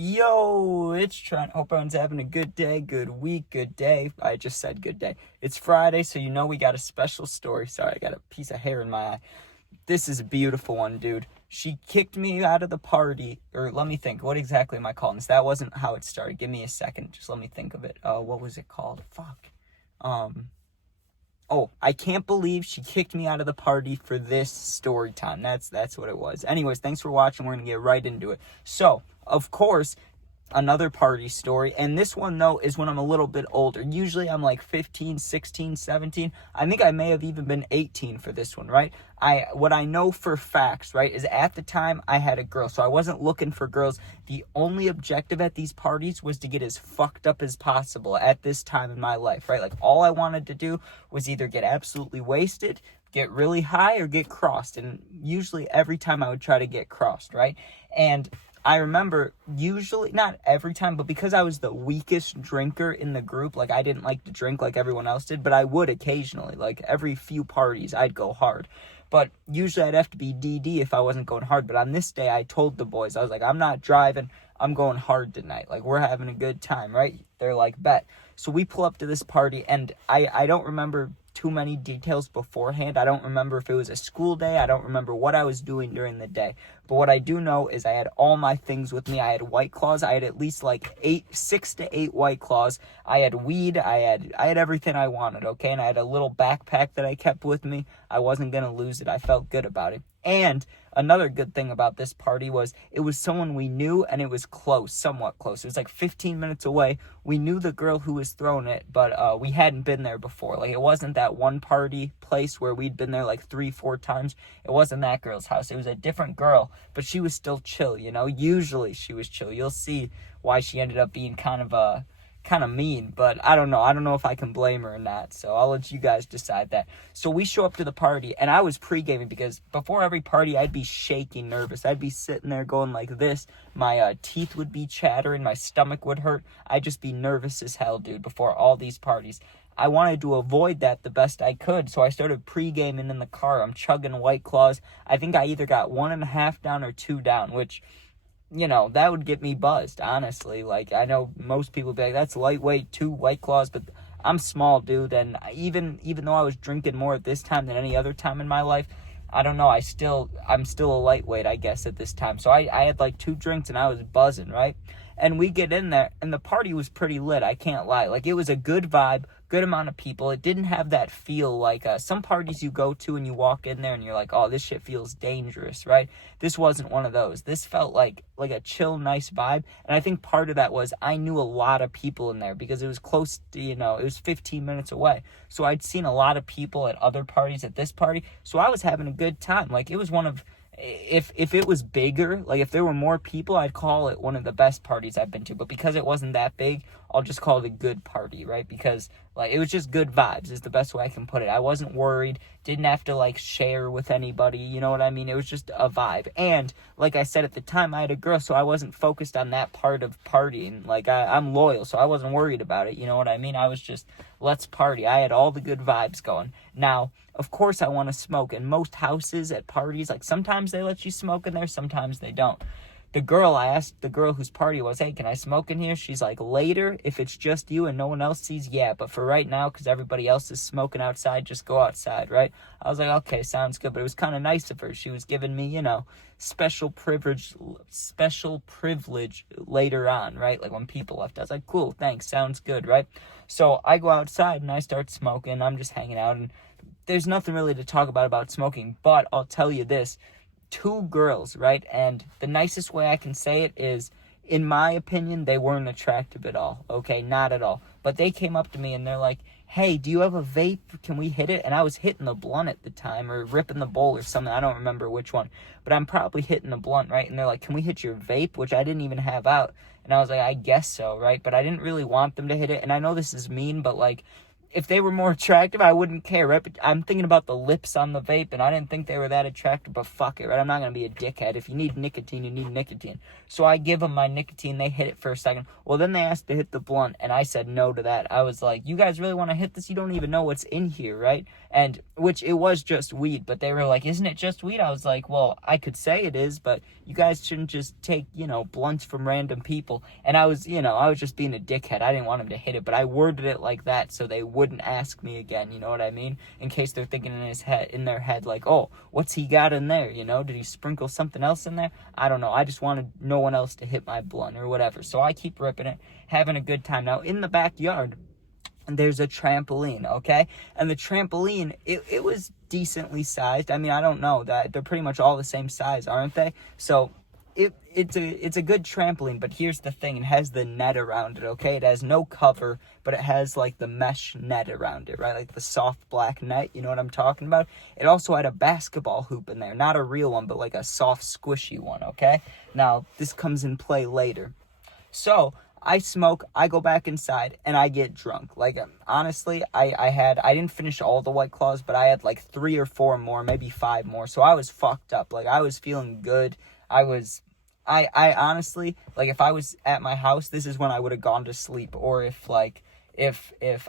Yo, it's Trent. Hope everyone's having a good day, good week, good day. I just said good day. It's Friday, so you know we got a special story. Sorry, I got a piece of hair in my eye. This is a beautiful one, dude. She kicked me out of the party, or let me think. What exactly am I calling this? That wasn't how it started. Give me a second. Just let me think of it. What was it called? Fuck. Oh, I can't believe she kicked me out of the party for this story time. That's what it was. Anyways, thanks for watching. We're going to get right into it. So, of course, another party story. And this one, though, is when I'm a little bit older. Usually I'm like 15, 16, 17. I think I may have even been 18 for this one, right? What I know for facts, right, is at the time I had a girl. So I wasn't looking for girls. The only objective at these parties was to get as fucked up as possible at this time in my life, right? Like, all I wanted to do was either get absolutely wasted, get really high, or get crossed. And usually every time I would try to get crossed, right? And I remember, usually, not every time, but because I was the weakest drinker in the group, like, I didn't like to drink like everyone else did, but I would occasionally, like, every few parties, I'd go hard. But usually I'd have to be DD if I wasn't going hard. But on this day, I told the boys, I was like, I'm not driving, I'm going hard tonight. Like, we're having a good time, right? They're like, bet. So we pull up to this party, and I don't remember too many details beforehand. I don't remember if it was a school day. I don't remember what I was doing during the day. But what I do know is I had all my things with me. I had White Claws. I had at least like 6 to 8 White Claws. I had weed. I had everything I wanted, okay? And I had a little backpack that I kept with me. I wasn't going to lose it. I felt good about it. And another good thing about this party was it was someone we knew, and it was close, somewhat close. It was like 15 minutes away. We knew the girl who was throwing it, but we hadn't been there before. Like, it wasn't that one party place where we'd been there like 3-4 times. It wasn't that girl's house. It was a different girl, but she was still chill, you know? Usually she was chill. You'll see why she ended up being kind of mean, but I don't know if I can blame her or not, so I'll let you guys decide that. So we show up to the party, and I was pre-gaming because before every party I'd be shaking nervous. I'd be sitting there going like this. My teeth would be chattering, my stomach would hurt. I'd just be nervous as hell, dude, before all these parties. I wanted to avoid that the best I could, so I started pre-gaming in the car. I'm chugging White Claws. I think I either got 1.5 down or 2 down, which, you know, that would get me buzzed, honestly. Like, I know most people be like, that's lightweight, 2 White Claws, but I'm small, dude, and even though I was drinking more at this time than any other time in my life, I don't know, I'm still a lightweight, I guess, at this time. So I had like 2 drinks, and I was buzzing, right? And we get in there, and the party was pretty lit, I can't lie. Like, it was a good vibe, good amount of people. It didn't have that feel like some parties you go to and you walk in there and you're like, oh, this shit feels dangerous, right? This wasn't one of those. This felt like a chill, nice vibe. And I think part of that was I knew a lot of people in there because it was close to, it was 15 minutes away. So I'd seen a lot of people at other parties at this party. So I was having a good time. Like, it was one of... If it was bigger, like if there were more people, I'd call it one of the best parties I've been to. But because it wasn't that big, I'll just call it a good party, right? Because, like, it was just good vibes is the best way I can put it. I wasn't worried, didn't have to, like, share with anybody, you know what I mean? It was just a vibe. And, like I said at the time, I had a girl, so I wasn't focused on that part of partying. Like, I'm loyal, so I wasn't worried about it, you know what I mean? I was just, let's party. I had all the good vibes going. Now, of course I want to smoke, and most houses at parties, like, sometimes they let you smoke in there, sometimes they don't. I asked the girl whose party it was, hey, can I smoke in here? She's like, later, if it's just you and no one else sees, yeah, but for right now, because everybody else is smoking outside, just go outside, right? I was like, okay, sounds good, but it was kind of nice of her. She was giving me, special privilege later on, right? Like, when people left, I was like, cool, thanks, sounds good, right? So I go outside and I start smoking. I'm just hanging out, and there's nothing really to talk about smoking, but I'll tell you this. 2 girls, right? And the nicest way I can say it is, in my opinion, they weren't attractive at all, okay? Not at all. But they came up to me and they're like, hey, do you have a vape? Can we hit it? And I was hitting the blunt at the time, or ripping the bowl or something. I don't remember which one. But I'm probably hitting the blunt, right? And they're like, can we hit your vape? Which I didn't even have out. And I was like, I guess so, right? But I didn't really want them to hit it. And I know this is mean, but, like, if they were more attractive, I wouldn't care, right? But I'm thinking about the lips on the vape, and I didn't think they were that attractive, but fuck it, right? I'm not going to be a dickhead. If you need nicotine, you need nicotine. So I give them my nicotine, they hit it for a second. Well, then they asked to hit the blunt, and I said no to that. I was like, you guys really want to hit this? You don't even know what's in here, right? And, which it was just weed, but they were like, isn't it just weed? I was like, well, I could say it is, but you guys shouldn't just take, blunts from random people. And I was just being a dickhead. I didn't want them to hit it, but I worded it like that so they wouldn't ask me again, you know what I mean? In case they're thinking in their head like, oh, what's he got in there, Did he sprinkle something else in there? I don't know. I just wanted no one else to hit my blunt or whatever. So I keep ripping it, having a good time. Now, in the backyard, there's a trampoline, okay? And the trampoline, it was decently sized. I mean, I don't know. That they're pretty much all the same size, aren't they? So it's a good trampoline, but here's the thing. It has the net around it, okay? It has no cover, but it has, like, the mesh net around it, right? Like the soft black net, you know what I'm talking about? It also had a basketball hoop in there. Not a real one, but like a soft, squishy one, okay? Now, this comes in play later. So I smoke, I go back inside, and I get drunk. Like, honestly, I didn't finish all the White Claws, but I had like 3 or 4 more, maybe 5 more. So I was fucked up. Like, I was feeling good. I honestly, like, if I was at my house, this is when I would have gone to sleep. Or if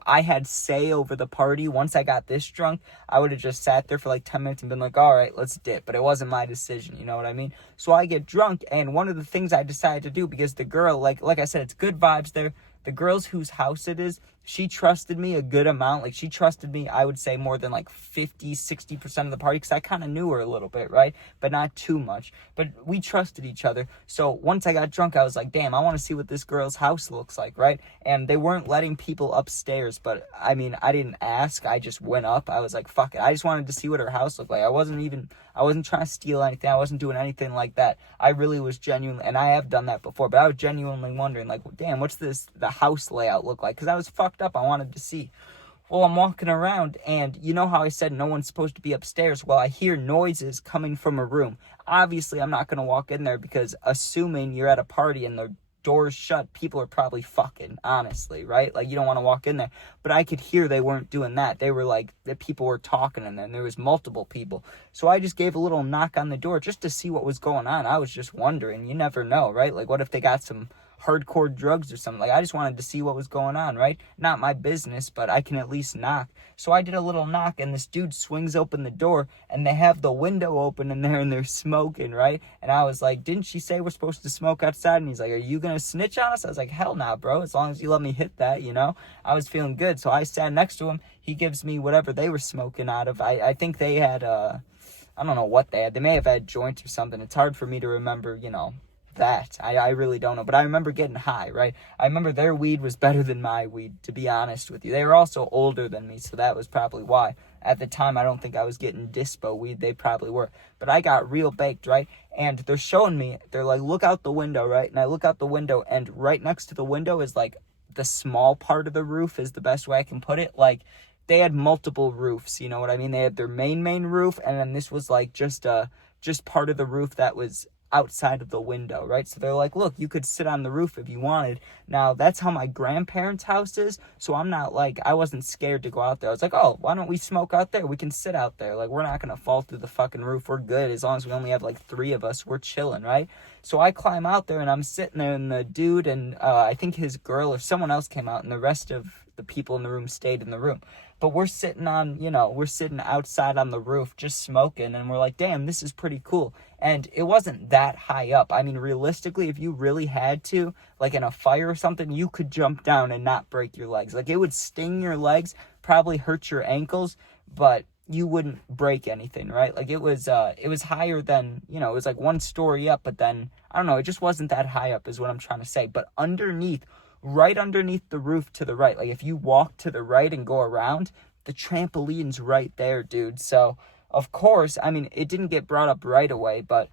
I had say over the party, once I got this drunk, I would have just sat there for like 10 minutes and been like, all right, let's dip. But it wasn't my decision, you know what I mean? So I get drunk, and one of the things I decided to do, because the girl, like I said, it's good vibes there. The girls whose house it is, she trusted me a good amount. Like, she trusted me, I would say, more than like 50, 60% of the party, because I kind of knew her a little bit, right? But not too much. But we trusted each other. So once I got drunk, I was like, damn, I want to see what this girl's house looks like, right? And they weren't letting people upstairs, but I mean, I didn't ask. I just went up. I was like, fuck it. I just wanted to see what her house looked like. I wasn't trying to steal anything. I wasn't doing anything like that. I really was genuinely, and I have done that before, but I was genuinely wondering, like, damn, what's the house layout look like? Because I was fucked up. I wanted to see. Well, I'm walking around, and you know how I said no one's supposed to be upstairs? Well, I hear noises coming from a room. Obviously, I'm not going to walk in there, because assuming you're at a party and the doors shut, people are probably fucking, honestly, right? Like, you don't want to walk in there. But I could hear they weren't doing that. They were like, the people were talking, and then there was multiple people. So I just gave a little knock on the door just to see what was going on. I was just wondering. You never know, right? Like, what if they got some hardcore drugs or something? Like, I just wanted to see what was going on, right? Not my business, but I can at least knock. So I did a little knock, and this dude swings open the door, and they have the window open in there, and they're smoking, right? And I was like, didn't she say we're supposed to smoke outside? And he's like, are you gonna snitch on us? I was like, hell nah, bro, as long as you let me hit that, I was feeling good. So I sat next to him. He gives me whatever they were smoking out of. I think they had I don't know what they had. They may have had joints or something. It's hard for me to remember, that. I really don't know. But I remember getting high, right? I remember their weed was better than my weed, to be honest with you. They were also older than me, so that was probably why. At the time, I don't think I was getting dispo weed. They probably were. But I got real baked, right? And they're showing me, they're like, look out the window, right? And I look out the window, and right next to the window is like the small part of the roof, is the best way I can put it. Like, they had multiple roofs, you know what I mean? They had their main roof, and then this was like just part of the roof that was outside of the window, right? So they're like, look, you could sit on the roof if you wanted. Now, that's how my grandparents' house is, so I wasn't scared to go out there. I was like, oh, why don't we smoke out there? We can sit out there. Like, we're not gonna fall through the fucking roof. We're good. As long as we only have like 3 of us, we're chilling, right? So I climb out there, and I'm sitting there, and the dude and I think his girl or someone else came out, and the rest of the people in the room stayed in the room. But we're sitting outside on the roof just smoking, and we're like, damn, this is pretty cool. And it wasn't that high up. I mean, realistically, if you really had to, like in a fire or something, you could jump down and not break your legs. Like, it would sting your legs, probably hurt your ankles, but you wouldn't break anything, right? Like, it was higher than, it was like 1 story up, but then, I don't know, it just wasn't that high up is what I'm trying to say. But right underneath the roof to the right, like if you walk to the right and go around, the trampoline's right there, dude. So, of course, I mean, it didn't get brought up right away, but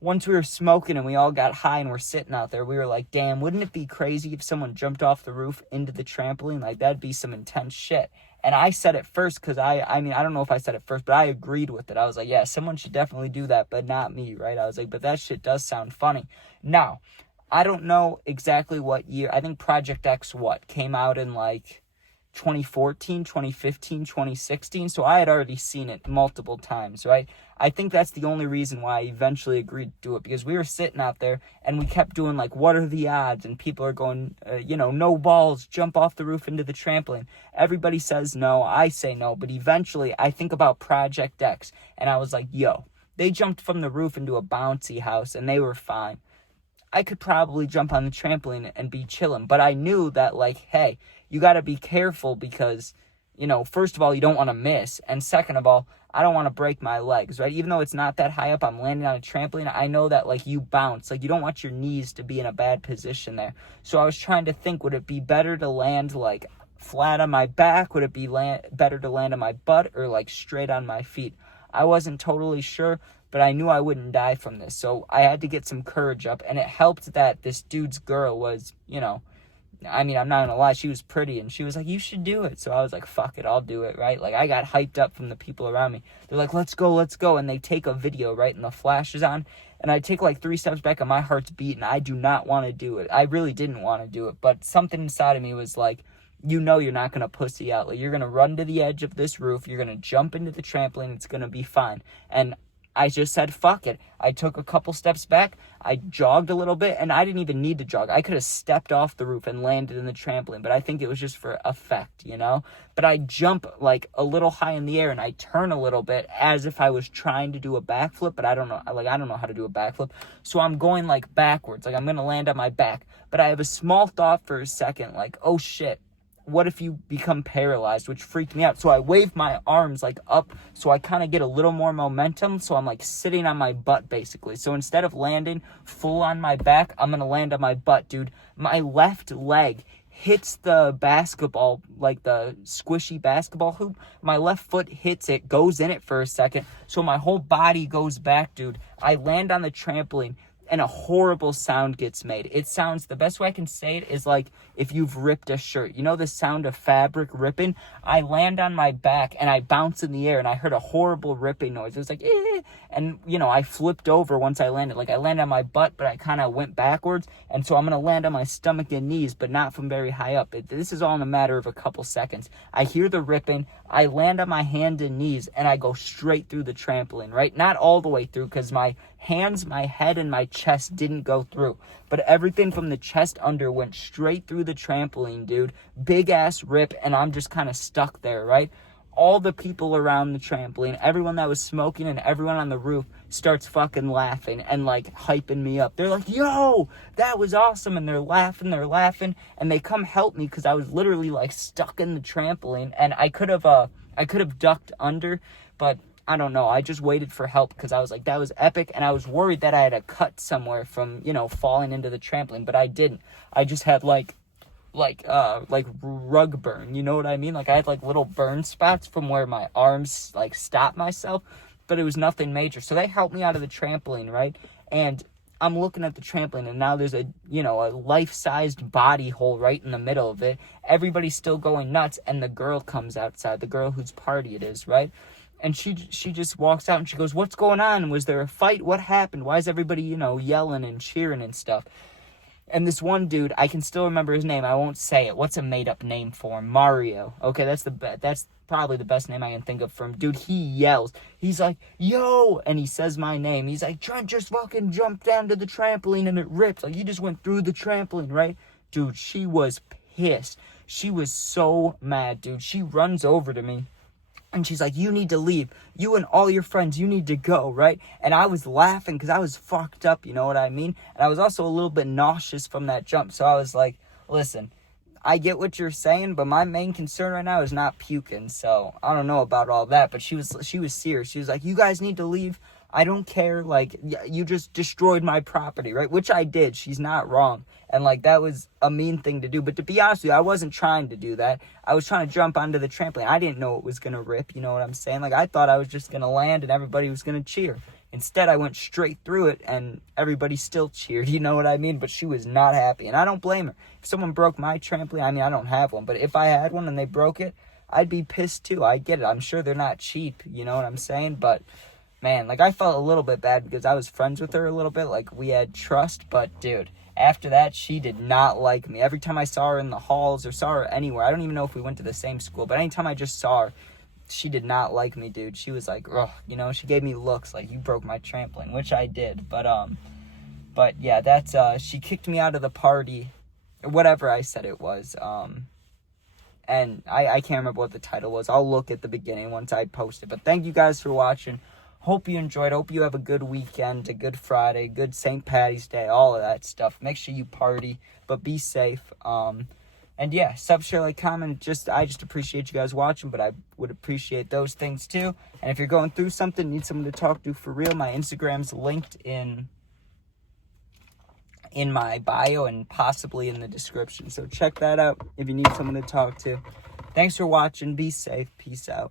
once we were smoking and we all got high and we're sitting out there, we were like, damn, wouldn't it be crazy if someone jumped off the roof into the trampoline? Like, that'd be some intense shit. And I said it first because I mean, I don't know if I said it first, but I agreed with it. I was like, yeah, someone should definitely do that, but not me, right? I was like, but that shit does sound funny. Now, I don't know exactly what year. I think Project X came out in like 2014, 2015, 2016. So I had already seen it multiple times, right? I think that's the only reason why I eventually agreed to do it, because we were sitting out there and we kept doing like, what are the odds? And people are going, no balls, jump off the roof into the trampoline. Everybody says no, I say no, but eventually I think about Project X and I was like, yo, they jumped from the roof into a bouncy house and they were fine. I could probably jump on the trampoline and be chilling. But I knew that, like, hey, you got to be careful because, first of all, you don't want to miss. And second of all, I don't want to break my legs, right? Even though it's not that high up, I'm landing on a trampoline. I know that, like, you bounce. Like, you don't want your knees to be in a bad position there. So I was trying to think, would it be better to land, like, flat on my back? Would it be better to land on my butt or, like, straight on my feet? I wasn't totally sure, but I knew I wouldn't die from this. So I had to get some courage up, and it helped that this dude's girl was, I'm not gonna lie, she was pretty, and she was like, you should do it. So I was like, fuck it, I'll do it, right? Like, I got hyped up from the people around me. They're like, let's go, and they take a video, right, and the flash is on, and I take like 3 steps back, and my heart's beating. I do not want to do it. I really didn't want to do it, but something inside of me was like, you're not going to pussy out. Like, you're going to run to the edge of this roof. You're going to jump into the trampoline. It's going to be fine. And I just said, fuck it. I took a couple steps back. I jogged a little bit, and I didn't even need to jog. I could have stepped off the roof and landed in the trampoline, but I think it was just for effect, But I jump like a little high in the air, and I turn a little bit as if I was trying to do a backflip, but I don't know how to do a backflip. So I'm going like backwards, like I'm going to land on my back. But I have a small thought for a second, like, oh shit. What if you become paralyzed, which freaked me out. So I wave my arms like up so I kind of get a little more momentum. So I'm like sitting on my butt basically. So instead of landing full on my back, I'm going to land on my butt, dude. My left leg hits the basketball, like the squishy basketball hoop. My left foot hits it, goes in it for a second. So my whole body goes back, dude. I land on the trampoline. And a horrible sound gets made. It sounds, the best way I can say it is like if you've ripped a shirt. You know the sound of fabric ripping? I land on my back and I bounce in the air and I heard a horrible ripping noise. It was like, eh. And, I flipped over once I landed. Like, I landed on my butt, but I kind of went backwards. And so I'm going to land on my stomach and knees, but not from very high up. This is all in a matter of a couple seconds. I hear the ripping. I land on my hand and knees, and I go straight through the trampoline, right? Not all the way through, because my hands, my head, and my chest didn't go through. But everything from the chest under went straight through the trampoline, dude. Big-ass rip, and I'm just kind of stuck there, right? All the people around the trampoline, everyone that was smoking and everyone on the roof starts fucking laughing and, like, hyping me up. They're like, yo, that was awesome. And they're laughing. And they come help me because I was literally, like, stuck in the trampoline. And I could have ducked under, but I don't know. I just waited for help because I was like, that was epic. And I was worried that I had a cut somewhere from, falling into the trampoline. But I didn't. I just had, like rug burn, you know what I mean? Like, I had like little burn spots from where my arms like stopped myself, but it was nothing major. So they helped me out of the trampoline, right? And I'm looking at the trampoline, and now there's a life-sized body hole right in the middle of it. Everybody's still going nuts, and the girl comes outside, the girl whose party it is, right? And she just walks out and she goes, what's going on? Was there a fight? What happened? Why is everybody, yelling and cheering and stuff? And this one dude, I can still remember his name. I won't say it. What's a made-up name for him? Mario. Okay, that's probably the best name I can think of for him. Dude, he yells. He's like, yo! And he says my name. He's like, Trent just fucking jumped down to the trampoline and it ripped. Like, you just went through the trampoline, right? Dude, she was pissed. She was so mad, dude. She runs over to me. And she's like, you need to leave. You and all your friends, you need to go, right? And I was laughing because I was fucked up, you know what I mean? And I was also a little bit nauseous from that jump. So I was like, listen, I get what you're saying, but my main concern right now is not puking. So I don't know about all that. But she was serious. She was like, you guys need to leave. I don't care. Like, you just destroyed my property, right? Which I did. She's not wrong. And, like, that was a mean thing to do. But to be honest with you, I wasn't trying to do that. I was trying to jump onto the trampoline. I didn't know it was going to rip, you know what I'm saying? Like, I thought I was just going to land and everybody was going to cheer. Instead, I went straight through it and everybody still cheered, you know what I mean? But she was not happy. And I don't blame her. If someone broke my trampoline, I don't have one. But if I had one and they broke it, I'd be pissed too. I get it. I'm sure they're not cheap, you know what I'm saying? But man, like, I felt a little bit bad because I was friends with her a little bit. Like, we had trust, but dude, After that, she did not like me. Every time I saw her in the halls or saw her anywhere, I don't even know if we went to the same school, but anytime I just saw her, she did not like me, dude. She was like, ugh, you know, she gave me looks like, you broke my trampoline, which I did. But yeah, that's, she kicked me out of the party, or whatever I said it was. And I can't remember what the title was. I'll look at the beginning once I post it. But thank you guys for watching. Hope you enjoyed. Hope you have a good weekend, a good Friday, good St. Patty's Day, all of that stuff. Make sure you party, but be safe. And yeah, sub, share, like, comment. I just appreciate you guys watching, but I would appreciate those things too. And if you're going through something, need someone to talk to for real, my Instagram's linked in my bio and possibly in the description. So check that out if you need someone to talk to. Thanks for watching. Be safe. Peace out.